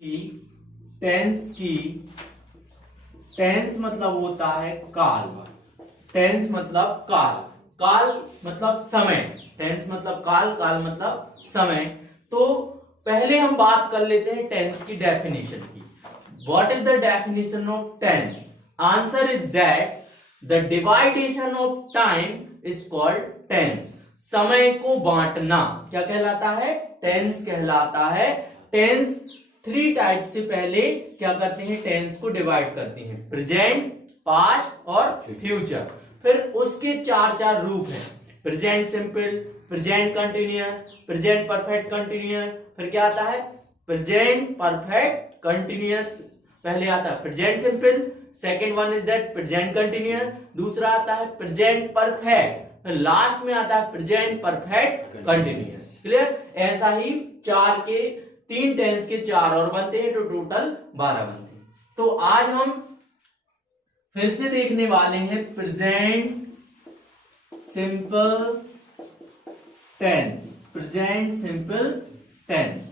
की टेंस मतलब होता है काल। टेंस मतलब काल, काल मतलब समय। टेंस मतलब काल, काल मतलब समय। तो पहले हम बात कर लेते हैं टेंस की डेफिनेशन की। What is the definition of tense? Answer is that the divideation of time is called tense. समय को बांटना क्या कहलाता है? टेंस कहलाता है। टेंस थ्री टाइप से पहले क्या करते हैं? टेंस को डिवाइड करते हैं, प्रेजेंट, पास्ट और फ्यूचर। फिर उसके चार चार रूप हैं, present simple, present continuous, present perfect continuous. फिर क्या आता है? Present perfect continuous. पहले आता है present simple, second one is that present continuous, दूसरा आता है प्रेजेंट परफेक्ट, फिर लास्ट में आता है प्रेजेंट परफेक्ट कंटिन्यूअस। क्लियर? ऐसा ही चार के तीन टेंस के चार और बनते हैं तो टोटल 12 बनते हैं। तो आज हम फिर से देखने वाले हैं present simple tense. Present simple tense.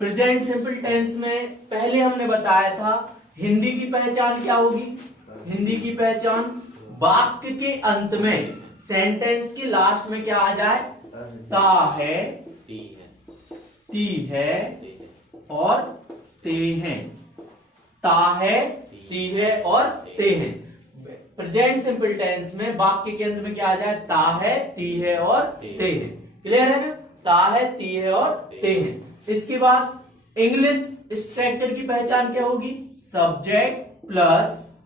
Present simple tense में पहले हमने बताया था हिंदी की पहचान क्या होगी? हिंदी की पहचान वाक्य के अंत में, सेंटेंस के लास्ट में क्या आ जाए? ता है, ती है और ते हैं। ता है, ती है और ते हैं। प्रेजेंट सिंपल टेंस में वाक्य के अंत में क्या आ जाए? ता है, ती है और ते हैं। क्लियर है ना? ता है, ती है और ते हैं। इसके बाद इंग्लिश स्ट्रक्चर की पहचान क्या होगी? सब्जेक्ट प्लस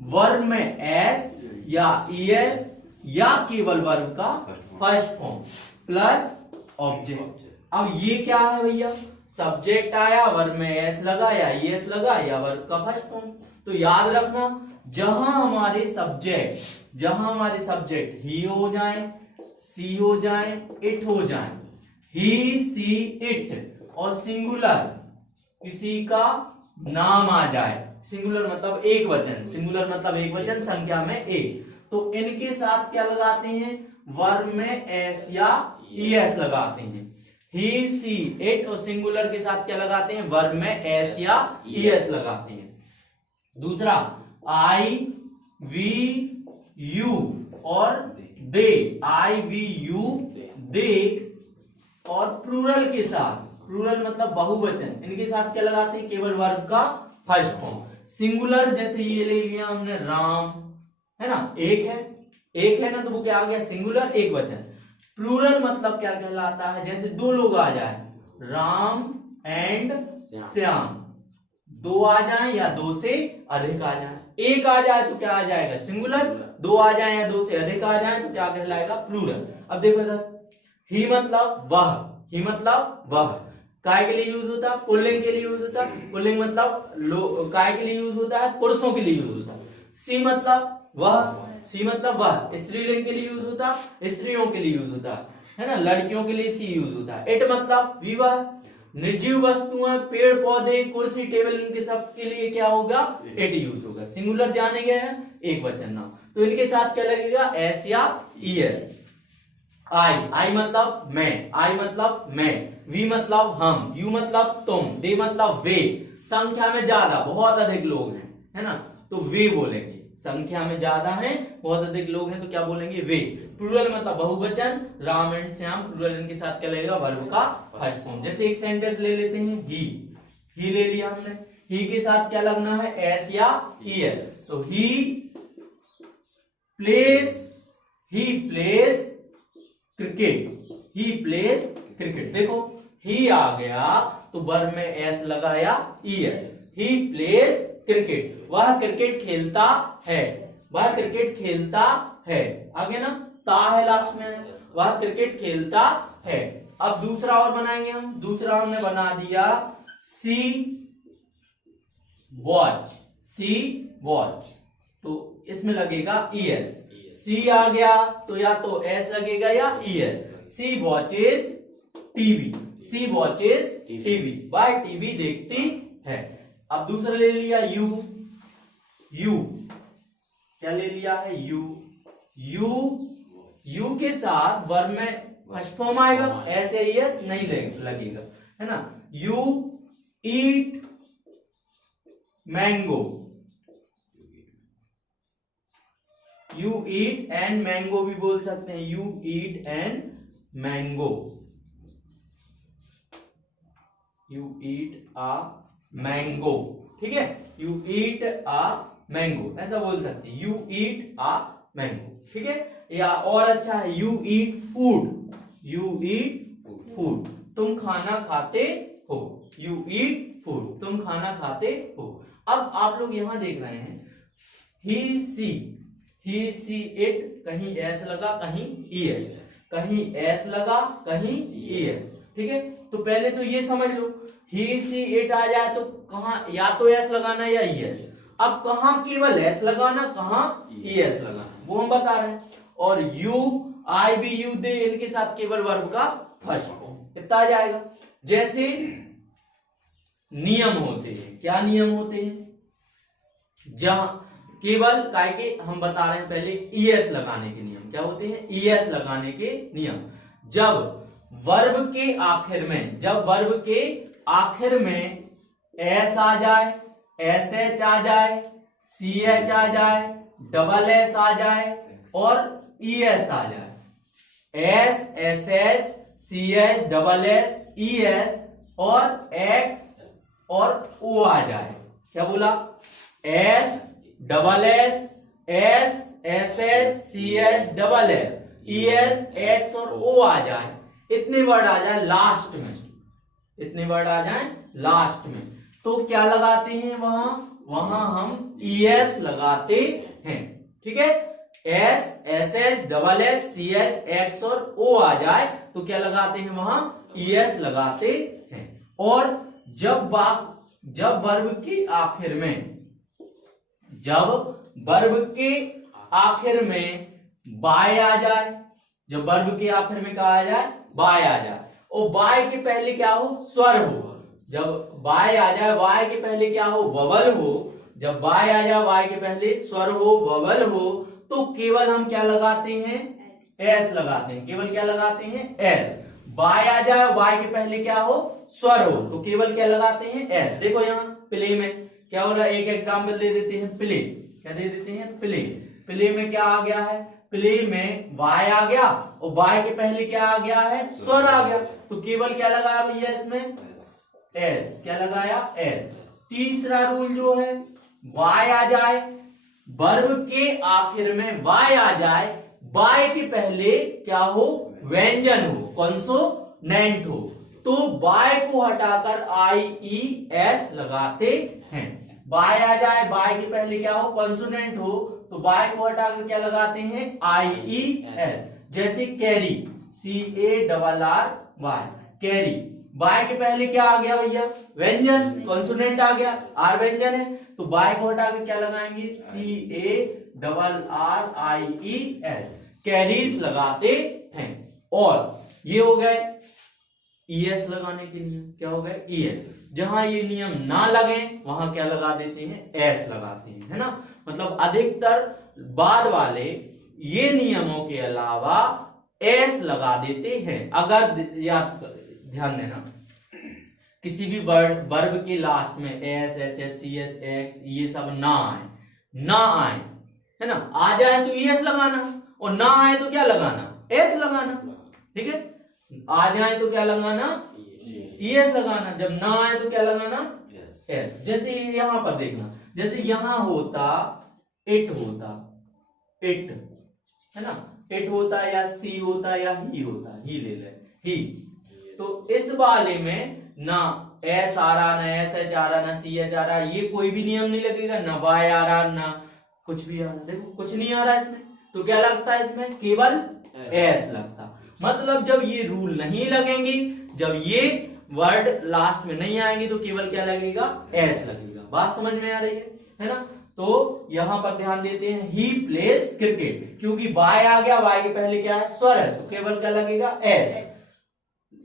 वर्ब में एस या ईएस या केवल वर्ब का फर्स्ट फॉर्म प्लस ऑब्जेक्ट। अब ये क्या है भैया? सब्जेक्ट आया, वर्ब में एस लगा या ईएस लगा या वर्ब का फर्स्ट फॉर्म। तो याद रखना, जहां हमारे सब्जेक्ट ही हो जाए, सी हो जाए, इट हो जाए, ही, सी, इट और सिंगुलर किसी का नाम आ जाए, सिंगुलर मतलब एक वचन, सिंगुलर मतलब एक वचन, संख्या में एक, तो इनके साथ क्या लगाते हैं? वर्ब में एस या ईएस लगाते हैं। ही, सी, इट और सिंगुलर के साथ क्या लगाते हैं? वर्ब में एस या ईएस लगाते हैं। दूसरा आई, वी, यू और दे, आई, वी, यू, दे और प्लूरल के साथ, प्लूरल मतलब बहुवचन, इनके साथ क्या लगाते हैं? केवल वर्ब का फर्स्ट फॉर्म। सिंगुलर जैसे ये ले लिया हमने राम, है ना, एक है ना, तो वो क्या आ गया? सिंगुलर, एक वचन। प्लूरल मतलब क्या कहलाता है? जैसे दो लोग आ जाए, राम एंड श्याम, दो आ जाए या दो से अधिक आ जाए। एक आ जाए तो क्या आ जाएगा? सिंगुलर, दो आ जाए या दो से अधिक आ जाए तो क्या कहलाएगा? प्लूरल। अब देखो इधर, ही मतलब वह, ही मतलब वह, काय के लिए यूज होता है? पुल्लिंग के लिए यूज होता है। पुल्लिंग मतलब काय के लिए यूज होता है? पुरुषों के लिए यूज होता है। सी मतलब वह, सी मतलब वह स्त्रीलिंग के लिए यूज होता है, स्त्रियों के लिए यूज होता है ना, लड़कियों के लिए सी यूज होता है। इट मतलब विवाह, निर्जीव वस्तुएं, पेड़ पौधे, कुर्सी, टेबल, इनके सब के लिए क्या होगा? इट यूज होगा। सिंगुलर जाने गए हैं, एक वचन नाम, तो इनके साथ क्या लगेगा? एस या ईएस। आई मतलब मैं, आई मतलब मैं, वी मतलब हम, यू मतलब तुम, दे मतलब वे, संख्या में ज्यादा, बहुत अधिक लोग हैं, है ना, तो वे बोलेंगे। संख्या में ज्यादा हैं, बहुत अधिक लोग हैं, तो क्या बोलेंगे? वे। प्लूरल मतलब बहुवचन, राम एंड श्याम, प्लूरल इनके साथ क्या लगेगा? वर्ब का फर्स्ट फॉर्म। जैसे एक सेंटेंस ले लेते हैं, ही ले लिया हमने, ही के साथ क्या लगना है? एस या ईएस, तो ही प्लेस क्रिकेट, ही प्लेस क्रिकेट। देखो ही आ गया तो वर्ब में एस लगाया ईएस, ही प्लेस क्रिकेट, वह क्रिकेट खेलता है, वह क्रिकेट खेलता है। आगे ना ता है लास्ट में, वह क्रिकेट खेलता है। अब दूसरा और बनाएंगे हम, दूसरा हमने बना दिया सी वॉच, तो इसमें लगेगा ईएस। सी आ गया तो या तो एस लगेगा या ईएस। सी वॉचेस टीवी, सी वॉचेस टीवी, वह टीवी देखती है। अब दूसरा ले लिया यू क्या ले लिया है? यू के साथ वर्ब में फर्स्ट फॉर्म आएगा, एस या ईएस नहीं लगेगा, है ना। You eat mango, you eat and mango भी बोल सकते हैं, you eat and mango, you eat a mango, ठीक है, यू ईट आ मैंगो ऐसा बोल सकते हैं, यू ईट आ मैंगो, ठीक है। या और अच्छा है, you eat food, you eat food, तुम खाना खाते हो, यू ईट फूड, तुम खाना खाते हो। अब आप लोग यहां देख रहे हैं ही सी इट, कहीं एस लगा कहीं ईएस, कहीं एस लगा कहीं ईएस, ठीक है। तो पहले तो ये समझ लो, ही सी इट आ जाए तो कहां या तो एस लगाना या ईएस, अब कहां केवल एस लगाना, कहां ईएस लगाना, वो हम बता रहे हैं। और you I we you they, इनके साथ केवल वर्ब का फर्स्ट फॉर्म इतना आ जाएगा। जैसे नियम होते हैं, क्या नियम होते हैं, जहां केवल काय के हम बता रहे हैं पहले ईएस लगाने के नियम, क्या होते हैं, ईएस लगाने के नियम। जब वर्ब के आखिर में, जब वर्ब के आखिर में एस आ जाए, एस एच आ जाए, सी एच आ जाए, डबल एस आ जाए और ई एस आ जाए, S S H C H double S E S और एक्स और ओ आ जाए, क्या बोला, S double S S H C H double S E S X और ओ आ जाए, इतने वर्ड आ जाए लास्ट में, इतने वर्ड आ जाए लास्ट में, तो क्या लगाते हैं वहां हम ईएस लगाते हैं, ठीक है। S S H double S C H X और ओ आ जाए तो क्या लगाते हैं वहां ईएस लगाते हैं। और जब वर्ब के आखिर में, जब वर्ब के आखिर में बाय आ जाए, जब वर्ब के आखिर में कहा जाए बाय आ जाए और बाय के पहले क्या हो, स्वर हो, जब बाय आ जाए वाय के पहले क्या हो, ववल हो, जब बाय आ जाए वाय के पहले स्वर हो, ववल हो, तो केवल हम क्या लगाते हैं, एस लगाते हैं, केवल क्या लगाते हैं, एस। बाय आ जाए वाय के पहले क्या हो, स्वर हो, तो केवल क्या लगाते हैं, एस। देखो यहाँ प्ले में क्या हो रहा है, एक एग्जाम्पल दे देते हैं, प्ले, क्या दे देते हैं, प्ले। प्ले में क्या आ गया है, प्ले में वाय आ गया और वाय के पहले क्या आ गया है, स्वर आ गया, तो केवल क्या लगाया भैया इसमें, एस, क्या लगाया, एस। तीसरा रूल जो है, वाय आ जाए, वर्ब के आखिर में वाय आ जाए, वाय के पहले क्या हो, व्यंजन हो, कॉन्सोनेंट हो, तो वाय को हटाकर आई ई एस लगाते हैं। वाय आ जाए, वाय के पहले क्या हो, कॉन्सोनेंट हो, तो वाय को हटाकर क्या लगाते हैं, आई ई एस। जैसे carry, C A double R Y, carry, Y के पहले क्या आ गया भैया, व्यंजन, कॉन्सोनेंट आ गया, आर व्यंजन है, तो वाय को हटाकर क्या लगाएंगे, C A double R I E S, carries लगाते हैं। और ये हो गए ईएस लगाने के नियम, क्या हो गए, ईएस। जहां ये नियम ना लगे वहां क्या लगा देते हैं, एस लगाते हैं, है ना। मतलब अधिकतर बाद वाले ये नियमों के अलावा एस लगा देते हैं। अगर याद ध्यान देना, किसी भी वर्ब के लास्ट में S H S C H X ये सब ना आए, है ना, आ जाए तो ईएस लगाना और ना आए तो क्या लगाना, एस लगाना, ठीक है। आ जाए तो क्या लगाना, ईएस लगाना, जब ना आए तो क्या लगाना, एस। जैसे यहां पर देखना, जैसे यहां होता इट होता, इट, है ना, इट होता या सी होता या ही होता, ही ले ले, ही, तो इस वाले में ना एस आ रहा, ना एस एच आ रहा, ना सी एच आ रहा, ये कोई भी नियम नहीं लगेगा, ना वाई आ रहा, ना कुछ भी आ रहा, देखो कुछ नहीं आ रहा इसमें, तो क्या लगता है इसमें, केवल एस लगता। मतलब जब ये रूल नहीं लगेंगे, जब ये वर्ड लास्ट में नहीं आएंगे तो केवल क्या लगेगा, एस लगेगा। बात समझ में आ रही है ना। तो यहां पर ध्यान देते हैं, ही प्लेस क्रिकेट, क्योंकि वाई आ गया, वाई के पहले क्या है, स्वर है, तो केवल क्या लगेगा, एस।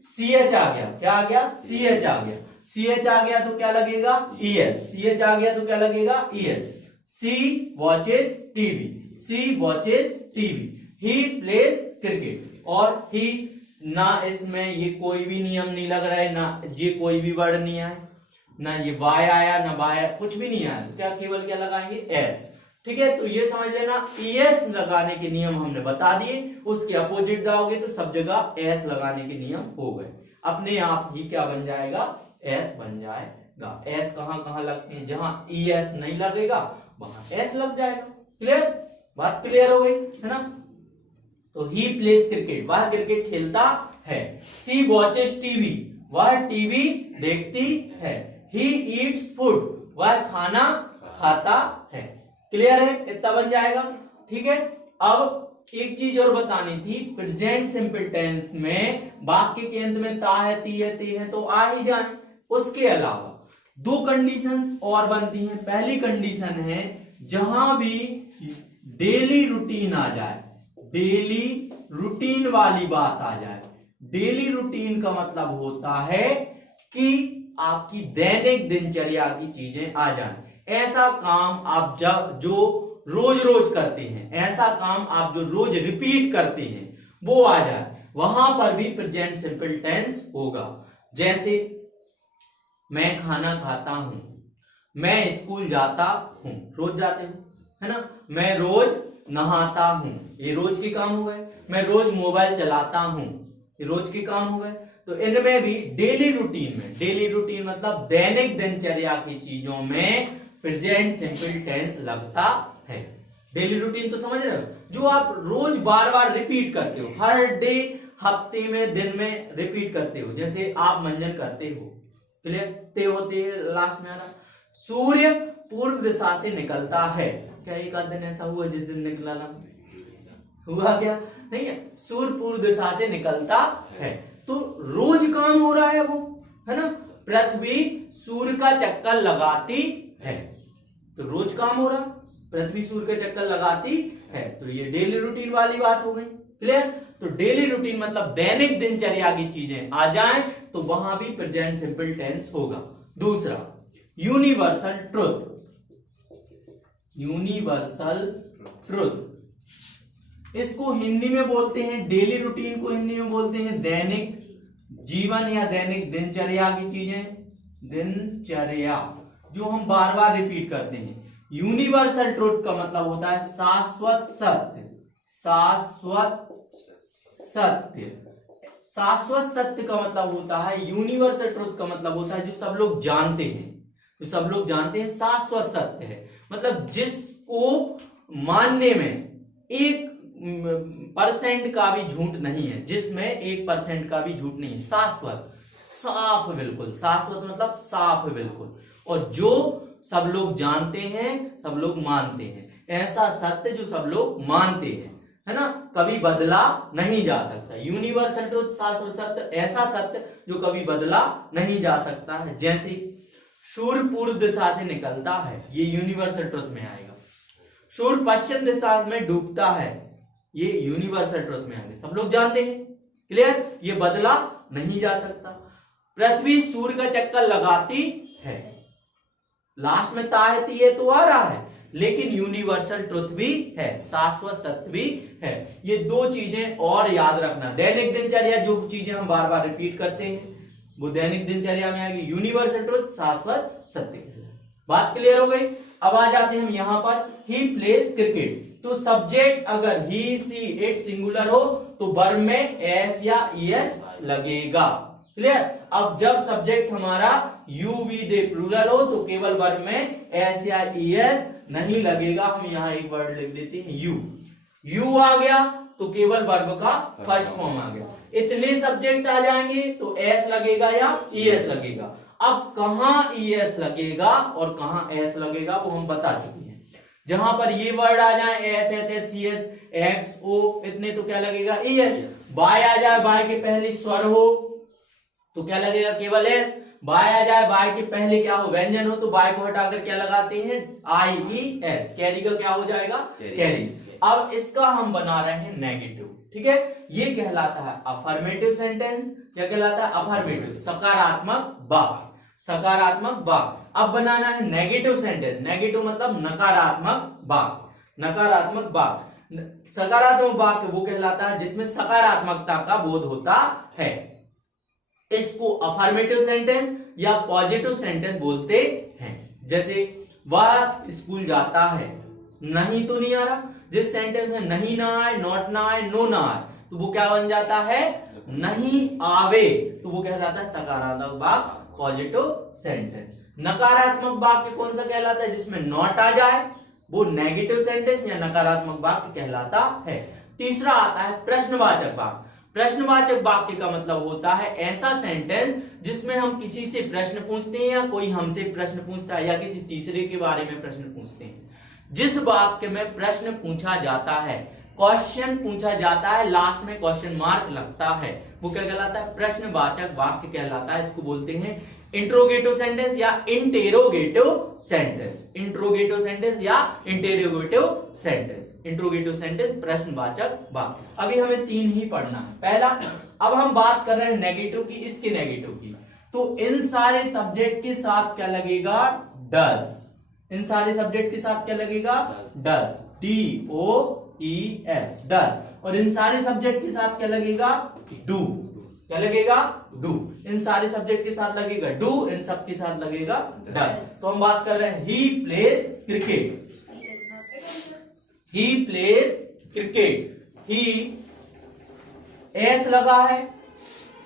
सी एच आ गया, क्या आ गया, सी एच आ गया, सी एच आ गया तो क्या लगेगा, ई एस, सी एच आ गया तो क्या लगेगा, ई एस। सी वॉचेस टीवी, सी वॉचेस टीवी, ही प्लेस क्रिकेट, और ही ना इसमें ये कोई भी नियम नहीं लग रहा है, ना ये कोई भी वर्ड नहीं आए, ना ये वाई आया ना वाई आया, कुछ भी नहीं आया, तो क्या केवल क्या लगाएंगे एस। ठीक है, तो ये समझ लेना एस लगाने के नियम हमने बता दिए, उसके अपोजिट जाओगे तो सब जगह एस लगाने के नियम हो गए, अपने आप ही क्या बन जाएगा, एस बन जाएगा। एस कहां कहां लगते हैं, जहां ई एस नहीं लगेगा वहां एस लग जाएगा। क्लियर, बात क्लियर हो गई है ना। तो ही प्लेस क्रिकेट, वह क्रिकेट खेलता है। सी वॉचेस टीवी, वह टीवी देखती है। ही ईट्स फूड, वह खाना खाता है। क्लियर है, इतना बन जाएगा। ठीक है, अब एक चीज और बतानी थी, प्रेजेंट सिंपल टेंस में वाक्य के अंत में ता है, ती है, ते है तो आ ही जाए। उसके अलावा दो कंडीशंस और बनती हैं। पहली कंडीशन है जहां भी डेली रूटीन आ जाए, डेली रूटीन वाली बात आ जाए। डेली रूटीन का मतलब होता है कि आपकी दैनिक दिनचर्या की चीजें आ जाए, ऐसा काम आप जो रोज रोज करते हैं, ऐसा काम आप जो रोज रिपीट करते हैं वो आ जाए, वहां पर भी प्रेजेंट सिंपल टेंस होगा। जैसे मैं खाना खाता हूं, मैं स्कूल जाता हूं, रोज जाते हो है ना, मैं रोज नहाता हूं, ये रोज के काम हो गए। मैं रोज मोबाइल चलाता हूं, ये रोज के काम हो गए। तो इनमें भी डेली रूटीन में, डेली रूटीन मतलब दैनिक दिनचर्या की चीजों में प्रेजेंट सिंपल टेंस लगता है। डेली रूटीन तो समझ रहे हो, जो आप रोज बार बार रिपीट करते हो, हर डे, हफ्ते में, दिन में रिपीट करते हो। जैसे आप मंजन करते हो, क्लियर, ते होते लास्ट में आ रहा। सूर्य पूर्व दिशा से निकलता है, क्या एक आध दिन ऐसा हुआ जिस दिन निकला ना, हुआ क्या, नहीं है। सूर्य पूर्व दिशा से निकलता है, तो रोज काम हो रहा है वो, है ना। पृथ्वी सूर्य का चक्कर लगाती है, तो रोज काम हो रहा, पृथ्वी सूर्य का चक्कर लगाती है, तो ये डेली रूटीन वाली बात हो गई। क्लियर, तो डेली रूटीन मतलब दैनिक दिनचर्या की चीजें आ जाएं तो वहां भी प्रेजेंट सिंपल टेंस होगा। दूसरा, यूनिवर्सल ट्रुथ, यूनिवर्सल ट्रुथ, इसको हिंदी में बोलते हैं, डेली रूटीन को हिंदी में बोलते हैं दैनिक जीवन या दैनिक दिनचर्या की चीजें, दिनचर्या जो हम बार बार रिपीट करते हैं। यूनिवर्सल ट्रुथ का मतलब होता है शाश्वत सत्य, शाश्वत सत्य। शाश्वत सत्य का मतलब होता है, यूनिवर्सल ट्रुथ का मतलब होता है जो सब लोग जानते हैं, जो सब लोग जानते हैं शाश्वत सत्य है, मतलब जिसको मानने में 1% का भी झूठ नहीं है, जिसमें 1% का भी झूठ नहीं है, शाश्वत, साफ बिल्कुल, शाश्वत मतलब साफ बिल्कुल, और जो सब लोग जानते हैं, सब लोग मानते हैं, ऐसा सत्य जो सब लोग मानते हैं, है ना, कभी बदला नहीं जा सकता। यूनिवर्सल ट्रुथ, शाश्वत सत्य, ऐसा सत्य जो कभी बदला नहीं जा सकता है। जैसे सूर्य पूर्व दिशा से निकलता है, ये यूनिवर्सल ट्रुथ में आएगा। सूर्य पश्चिम दिशा में डूबता है, ये यूनिवर्सल ट्रुथ में आएगा, सब लोग जानते हैं। क्लियर, ये बदला नहीं जा सकता। पृथ्वी सूर्य का चक्कर लगाती है, लास्ट में ताहती है तो आ रहा है, लेकिन यूनिवर्सल ट्रुथ भी है, शाश्वत सत्य भी है। ये दो चीजें और याद रखना, दैनिक दिनचर्या जो चीजें हम बार बार रिपीट करते हैं वो दैनिक दिनचर्या में आएगी, यूनिवर्सल ट्रुथ, शाश्वत सत्य। बात क्लियर हो गई। अब आ जाते हैं हम यहां पर, ही प्लेस क्रिकेट, तो सब्जेक्ट अगर ही, सी, इट सिंगुलर हो तो वर्ब में एस या ईएस लगेगा। क्लियर, अब जब सब्जेक्ट हमारा यू, वी, दे प्लूरल हो तो केवल वर्ब में एस या ईएस नहीं लगेगा। हम यहां एक वर्ड लिख देते हैं यू, यू आ गया तो केवल वर्ब का फर्स्ट फॉर्म आ गया। इतने सब्जेक्ट आ जाएंगे तो एस लगेगा या ईएस लगेगा। अब कहां ईएस लगेगा और कहां एस लगेगा वो हम बता चुके हैं। जहां पर ये वर्ड आ जाए S, H, S, C, H, x, ओ, इतने तो क्या लगेगा ईएस। बाय आ जाए, बाय के पहले स्वर हो तो क्या लगेगा केवल एस। बाय आ जाए, बाय के पहले क्या हो व्यंजन हो तो बाय को हटाकर क्या लगाते हैं आई, ई, एस, कैरी का क्या हो जाएगा कैरी। अब इसका हम बना रहे हैं नेगेटिव, ठीक है, ये कहलाता है अफर्मेटिव सेंटेंस। क्या कहलाता है अफर्मेटिव, सकारात्मक वाक्य, सकारात्मक वाक्य। अब बनाना है नेगेटिव सेंटेंस, नेगेटिव मतलब नकारात्मक वाक्य, नकारात्मक वाक्य। सकारात्मक वाक्य वो कहलाता है जिसमें सकारात्मकता का बोध होता है। इसको अफर्मेटिव सेंटेंस या पॉजिटिव सेंटेंस बोलते हैं। जैसे वह स्कूल जाता है, नहीं तो नहीं आ रहा। जिस सेंटेंस में नहीं ना आए, नॉट ना आए, नो ना आए, तो वो क्या बन जाता है, नहीं आवे, तो वो कहलाता है सकारात्मक वाक्य, पॉजिटिव सेंटेंस। नकारात्मक वाक्य कौन सा कहलाता है, जिसमें नॉट आ जाए, वो नेगेटिव सेंटेंस या नकारात्मक वाक्य कहलाता है। तीसरा आता है प्रश्नवाचक वाक्य। प्रश्नवाचक वाक्य का मतलब होता है ऐसा सेंटेंस जिसमें हम किसी से प्रश्न पूछते हैं या कोई हमसे प्रश्न पूछता है या किसी तीसरे के बारे में प्रश्न पूछते हैं। जिस वाक्य में प्रश्न पूछा जाता है, क्वेश्चन पूछा जाता है, लास्ट में क्वेश्चन मार्क लगता है, वो क्या कहलाता है, प्रश्नवाचक वाक्य कहलाता है। इसको बोलते हैं इंट्रोगेटिव सेंटेंस या इंटेरोगेटिव सेंटेंस। इंट्रोगेटिव सेंटेंस या इंटेरोगेटिव सेंटेंस। इंट्रोगेटिव सेंटेंस, प्रश्नवाचक वाक्य। अभी हमें 3 ही पढ़ना है। पहला, अब हम बात कर रहे हैं नेगेटिव की, इसके नेगेटिव की, तो इन सारे सब्जेक्ट के साथ क्या लगेगा, डज। इन सारे सब्जेक्ट के साथ क्या लगेगा, डज, DOES, डज। और इन सारे सब्जेक्ट के साथ क्या लगेगा, डू। क्या लगेगा, डू। इन सारे सब्जेक्ट के साथ लगेगा डू, इन सब के साथ लगेगा डज। तो हम बात कर रहे हैं he plays cricket. He plays cricket. He S लगा है,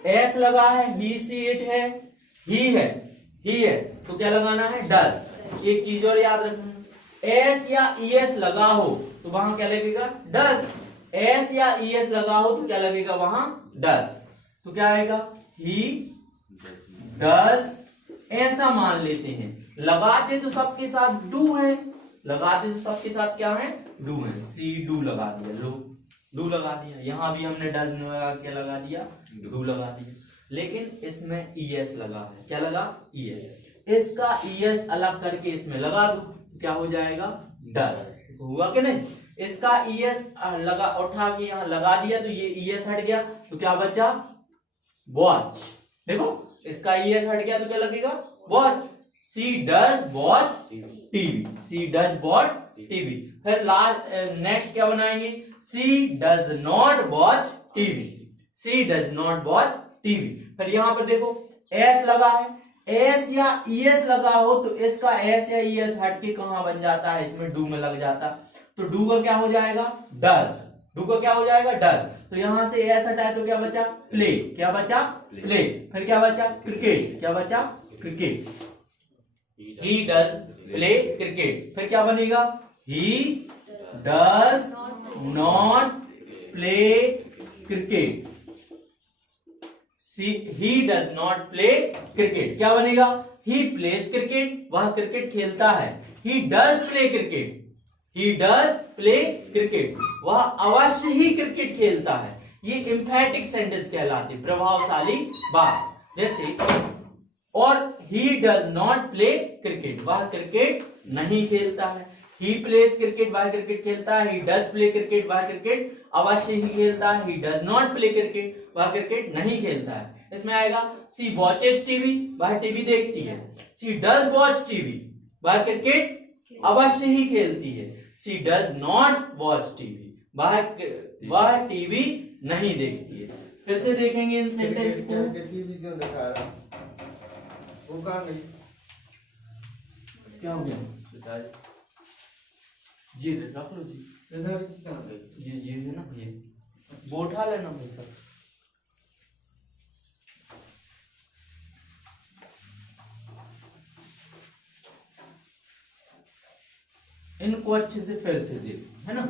एस लगा है, ही सी इट है, ही है, तो क्या लगाना है, डज। एक चीज और याद रखना, एस या ईएस लगा हो तो वहां क्या लगेगा, डज। एस या ईएस लगा हो तो क्या लगेगा, वहां डज। तो क्या आएगा, ही डज। ऐसा मान लेते हैं, लगाते तो सबके साथ डू है, लगाते तो सबके साथ क्या है, डू है। सी डू लगा दिया, लो डू लगा दिया। यहां भी हमने डज लगा, क्या लगा दिया, डू लगा दिया। लेकिन इसमें ईएस लगा है, क्या लगा, ईएस। इसका ईएस अलग करके इसमें लगा दो, क्या हो जाएगा, डज। हुआ कि नहीं। इसका ईएस लगा, उठा के यहां लगा दिया तो ये ईएस हट गया, तो क्या बचा, वॉच। देखो इसका ईएस हट गया तो क्या लगेगा, watch. She does watch TV, she does watch TV. फिर लास्ट नेक्स्ट क्या बनाएंगे, she does not watch TV, she does not watch TV. फिर यहां पर देखो एस लगा है, एस या ईएस लगा हो तो इसका एस या ईएस हट के कहां बन जाता है, इसमें डू में लग जाता। तो डू का क्या हो जाएगा, डज। डू का क्या हो जाएगा, डज। तो यहां से एस हटाए तो क्या बचा, प्ले। क्या बचा, प्ले। फिर क्या बचा, क्रिकेट। क्या बचा, cricket. He does play cricket. फिर क्या बनेगा, he does not play cricket. He does not play cricket. क्या बनेगा, ही प्लेस क्रिकेट, वह क्रिकेट खेलता है। He does play cricket, he does play cricket, वह अवश्य ही क्रिकेट खेलता है। ये इंफेटिक सेंटेंस कहलाते, प्रभावशाली बात। जैसे, और he does not play cricket, वह क्रिकेट नहीं खेलता है। ही प्लेस क्रिकेट, वह क्रिकेट खेलता है। ही डज प्ले क्रिकेट, वह क्रिकेट अवश्य ही खेलता है। He does not play cricket, वह क्रिकेट नहीं खेलता है। इसमें आएगा सी वॉचेस टीवी, वह टीवी देखती है। सी डज वॉच टीवी, वह क्रिकेट अवश्य ही खेलती है। सी डज नॉट वॉच टीवी, वह टीवी नहीं देखती है। फिर से देखेंगे इन सेंटेंस को। वो कहाँ गई, क्या हो गया, जी रख लो जी, इधर कहाँ गई, ये है ना, ये वो उठा लेना भाई सब। इनको अच्छे से फिर से देखो, है ना।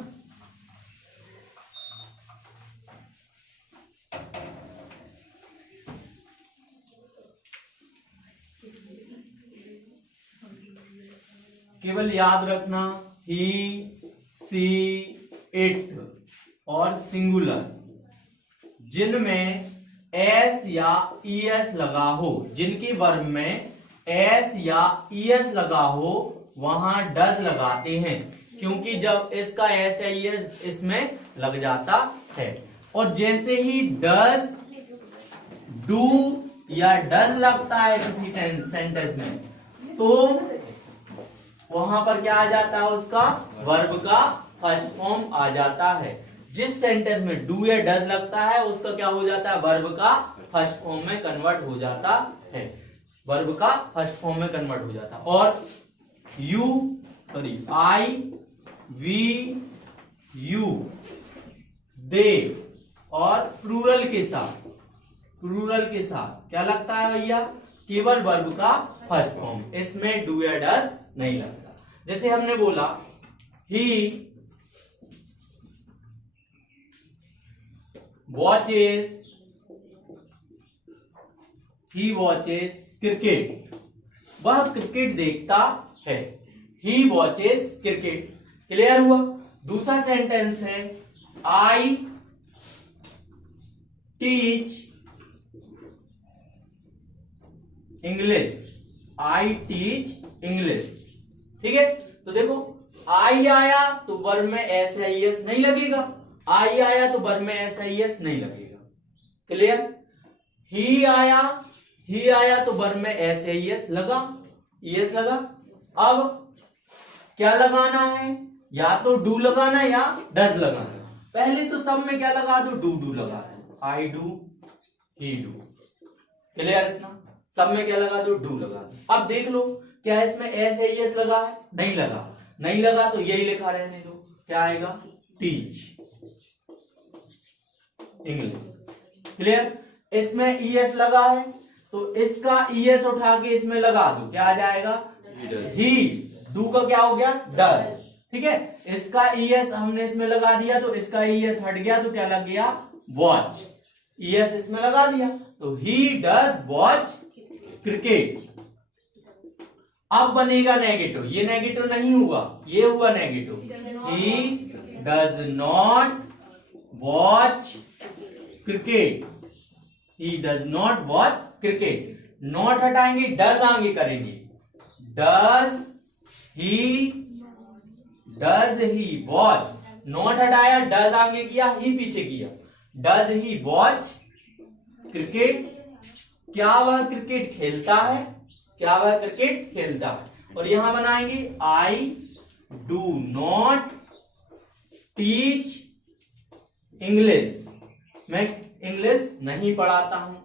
केवल याद रखना, ही सी इट और सिंगुलर जिनमें एस या ईएस लगा हो, जिनकी वर्ब में एस या ईएस लगा हो वहां डज लगाते हैं, क्योंकि जब इसका एस या ईएस इसमें लग जाता है। और जैसे ही डज, डू या डज लगता है किसी सेंटेंस में, तो वहां पर क्या आ जाता है, उसका वर्ब का फर्स्ट फॉर्म आ जाता है। जिस सेंटेंस में डू या डज लगता है उसका क्या हो जाता है, वर्ब का फर्स्ट फॉर्म में कन्वर्ट हो जाता है, वर्ब का फर्स्ट फॉर्म में कन्वर्ट हो जाता है। और आई, वी, यू, दे और प्लूरल के साथ क्या लगता है भैया, केवल वर्ब का फर्स्ट फॉर्म, इसमें डू या डज नहीं लगता। जैसे हमने बोला ही वॉचेस क्रिकेट, वह क्रिकेट देखता है, ही वॉचेस क्रिकेट। क्लियर हुआ। दूसरा सेंटेंस है I teach English, I teach English. ठीक है, तो देखो आई आया तो वर्ब में एस आई एस नहीं लगेगा, आई आया तो वर्ब में एस आई एस नहीं लगेगा। क्लियर। ही आया तो वर्ब में एस आई एस लगा, एस लगा। अब क्या लगाना है, या तो डू लगाना या डज लगाना। पहले तो सब में क्या लगा दो, डू लगा दो, I do, he do. Clear. इतना सब में क्या लगा दो, डू लगा दो। अब देख लो क्या इसमें एस आई एस लगा है, नहीं लगा तो यही लिखा रहने दो, क्या आएगा, टीच इंग्लिश। क्लियर। इसमें ईएस लगा है तो इसका ईएस उठा के इसमें लगा दो, क्या आ जाएगा, ही। डू का क्या हो गया, डज। ठीक है, इसका ईएस हमने इसमें लगा दिया तो इसका ईएस हट गया तो क्या लग गया, वॉच। ईएस इसमें लगा दिया तो ही डज वॉच क्रिकेट। अब बनेगा नेगेटिव, ये नेगेटिव नहीं हुआ, ये हुआ negative. He does not watch cricket, he does not watch cricket. Not हटाएंगे, डज आगे करेंगे, डज ही वॉच। नॉट हटाया, डज आगे किया, ही पीछे किया, डज ही वॉच क्रिकेट। क्या वह क्रिकेट खेलता है, क्या वह क्रिकेट खेलता है। और यहां बनाएंगे I do not teach English, मैं इंग्लिश नहीं पढ़ाता हूं।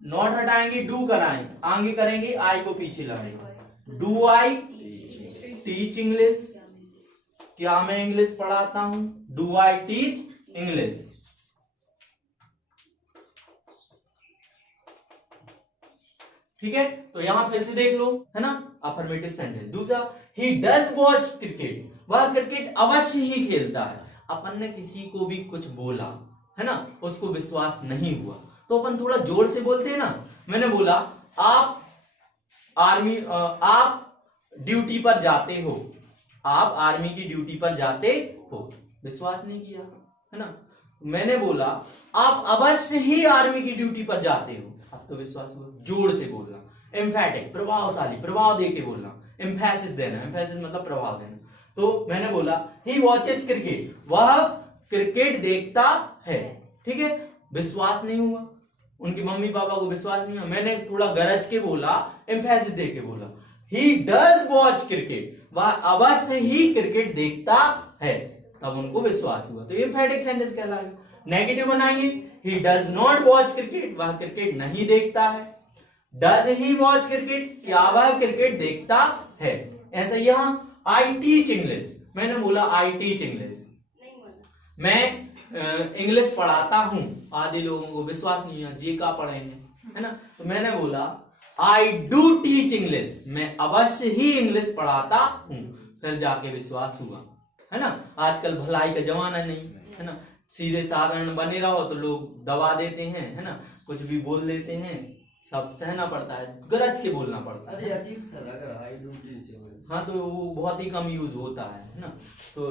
नॉट हटाएंगे, डू कराएं, आगे करेंगे, आई को पीछे लाएंगे। डू आई टीच इंग्लिश, क्या मैं इंग्लिश पढ़ाता हूं, डू आई टीच इंग्लिश। ठीक है, तो यहां फिर से देख लो, है ना, अफर्मेटिव सेंटेंस। दूसरा, ही डज वॉच क्रिकेट, वह क्रिकेट अवश्य ही खेलता है। अपन ने किसी को भी कुछ बोला, है ना, उसको विश्वास नहीं हुआ तो अपन थोड़ा जोर से बोलते हैं ना। मैंने बोला आप ड्यूटी पर जाते हो, आप आर्मी की ड्यूटी पर जाते हो, विश्वास नहीं किया, है ना। मैंने बोला आप अवश्य ही आर्मी की ड्यूटी पर जाते हो, अब तो विश्वास हुआ। जोर से बोलना, एम्फेटिक, प्रभावशाली, प्रभाव देके बोलना, एम्फेसिस देना, एम्फेसिस मतलब प्रभाव देना। तो मैंने बोला ही वॉचेस क्रिकेट, वह क्रिकेट देखता है। ठीक है, विश्वास नहीं हुआ, उनके मम्मी पापा को विश्वास नहीं हुआ, मैंने थोड़ा गरज के बोला, एम्फेसिस देके बोला, ही डज वॉच क्रिकेट, वह अवश्य ही क्रिकेट देखता है, तब उनको विश्वास हुआ। तो एम्फेटिक सेंटेंस कहलाएगा। नेगेटिव बनाएंगे, he does not watch cricket, वह क्रिकेट नहीं देखता है। डज ही वॉच क्रिकेट, क्या वह क्रिकेट देखता है। ऐसा यहां आई टीच इंग्लिश, मैंने बोला आई टीच इंग्लिश, मैं इंग्लिश पढ़ाता हूं। आधे लोगों को विश्वास नहीं है, जी का पढ़े हैं, है ना। तो मैंने बोला आई डू टीच इंग्लिश, मैं अवश्य ही इंग्लिश पढ़ाता हूं, फिर जाके विश्वास हुआ, है ना। आजकल भलाई का जमाना नहीं, है ना, सीधे साधारण बने रहो तो लोग दबा देते हैं, है ना, कुछ भी बोल देते हैं, सब सहना पड़ता है, गरज के बोलना पड़ता है। अरे अजीब सा लग रहा है, हाँ, तो वो बहुत ही कम यूज होता है ना। तो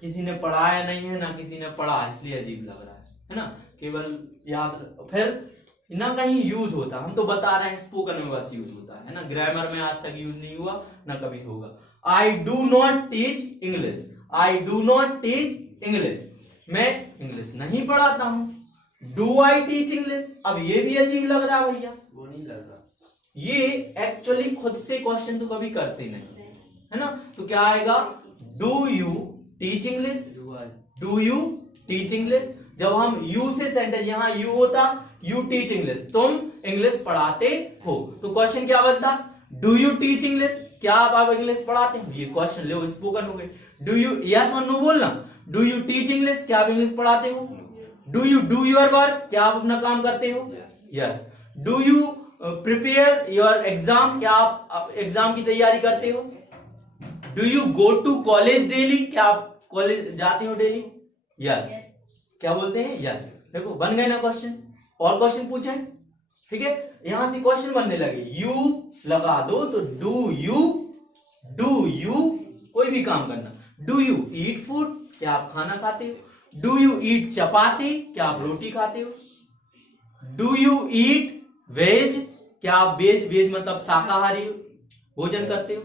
किसी ने पढ़ाया नहीं है ना, किसी ने पढ़ा, इसलिए अजीब लग रहा है ना। केवल याद, फिर ना कहीं यूज होता, हम तो बता रहे हैं स्पोकन में बस यूज होता है ना, ग्रामर में आज तक यूज नहीं हुआ, ना कभी होगा। I do not teach English, I do not teach English, मैं इंग्लिश नहीं पढ़ाता हूं। डू आई टीच इंग्लिश, अब ये भी अजीब लग रहा है भैया, वो नहीं लग रहा, ये एक्चुअली खुद से क्वेश्चन तो कभी करते नहीं, है ना। तो क्या आएगा, do you teach English, do you teach English. जब हम यू से सेंटेंस, यहां यू होता, यू टीच इंग्लिश, तुम इंग्लिश पढ़ाते हो। तो क्वेश्चन क्या बनता, डू यू टीच इंग्लिश, क्या आप इंग्लिश पढ़ाते हो। ये क्वेश्चन लो स्पोकन हो गए। डू यू, यस और नो बोलना। डू यू टीच इंग्लिश, क्या आप इंग्लिश पढ़ाते हो। Do you do your work, क्या आप अपना काम करते हो। Yes. Do you prepare your exam, क्या आप एग्जाम की तैयारी करते हो। Do you go to college daily, क्या आप कॉलेज जाते हो डेली। यस। क्या बोलते हैं, यस। देखो बन गए ना क्वेश्चन। और क्वेश्चन पूछे, ठीक है। यहां से क्वेश्चन बनने लगे, यू लगा दो तो डू यू कोई भी काम करना। डू यू ईट फूड, क्या आप खाना खाते हो। डू यू ईट चपाती, क्या आप रोटी खाते हो। डू यू ईट वेज, क्या आप वेज मतलब शाकाहारी भोजन करते हो।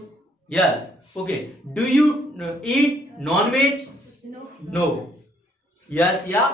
Yes. Okay. Do you eat non veg, no. Yes या